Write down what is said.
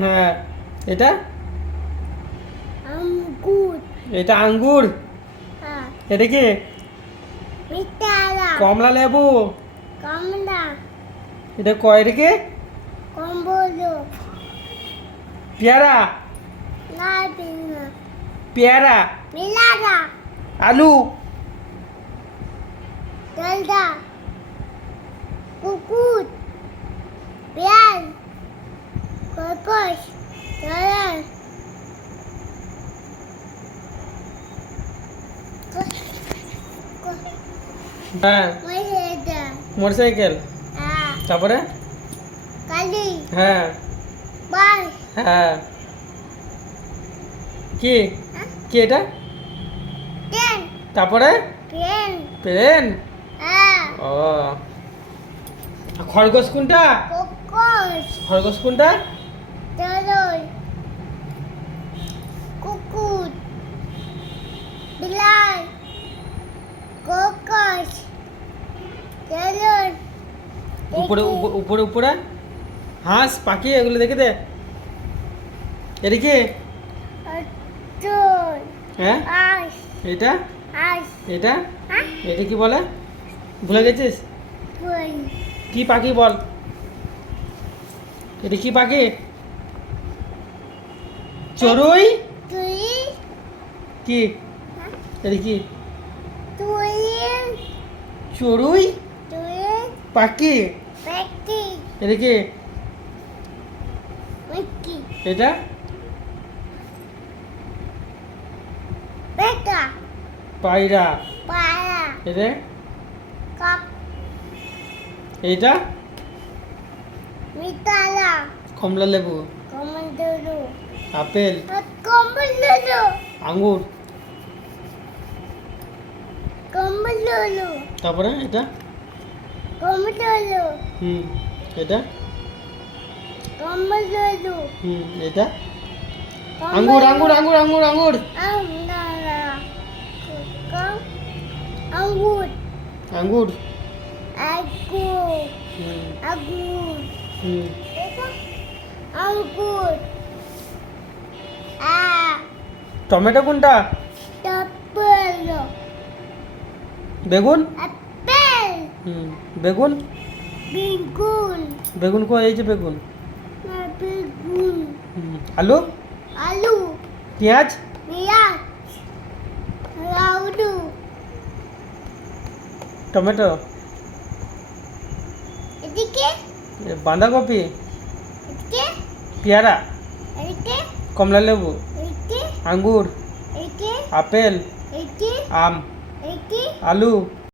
হ্যাঁ, এটা আঙ্গুর। এটা আঙ্গুর। হ্যাঁ। এটা কি মিঠালা। কমলা লেবু। কমলা। এটা কয় এটা কি কম্বল। পেয়ারা। লাল পিঙ্গা। পেয়ারা। মিলাদা। আলু। জলদা। কুকুর। পেঁয়াজ। খরগোশ। চড়াই। হ্যাঁ, মোটরসাইকেল। হ্যাঁ। তারপরে কালি। হ্যাঁ বাস। হ্যাঁ কি হ্যাঁ? কি এটা ট্রেন। তারপরে ট্রেন। প্লেন। হ্যাঁ। ও খরগোশ কোনটা খরগোশ। খরগোশ কোনটা চড়ুই। কুকুর। বিলাই। খরগোশ। চড়ুই। উপরে উপরে উপরে হাঁস পাখি এগুলো দেখে দে এটা কি চড়ুই। হ্যাঁ হাঁস। এটা হাঁস। এটা হ্যাঁ? এটা কি বলে ভুলে গেছিস বই। কি পাখি বল এটা কি পাখি চড়ুই তুই। কি হ্যাঁ? এটা কি তুই। চড়ুই তুই। পাখি ব্যক্তি। এটা কি ব্যক্তি। এটা বেটা। পায়রা পায়রা। এটা কাক। এইটা মিতালা। কমলা লেবু কমন্দলু। আপেল কমন্দলু। আঙ্গুর কমন্দলু। তারপরে এটা কমন্দলু। এটা কমন্দলু। এটা আঙ্গুর আঙ্গুর আঙ্গুর আঙ্গুর আঙ্গুর আমনালা। আঙ্গুর। আঙ্গুর আঙ্গুর। হুম আঙ্গুর। হুম আঙ্গুর। আ। টমেটো কোনটা আপেল। বেগুন আপেল। বেগুন বেগুন। বেগুন কই এই যে বেগুন বেগুন। আলু আলু। পেঁয়াজ পেঁয়াজ। লাউডু। টমেটো এদিকে। বাঁধাকপি এদিকে। পেয়ারা এদিকে। কমলা লেবু এদিকে। আঙ্গুর এদিকে। আপেল এদিকে। আম এদিকে। আলু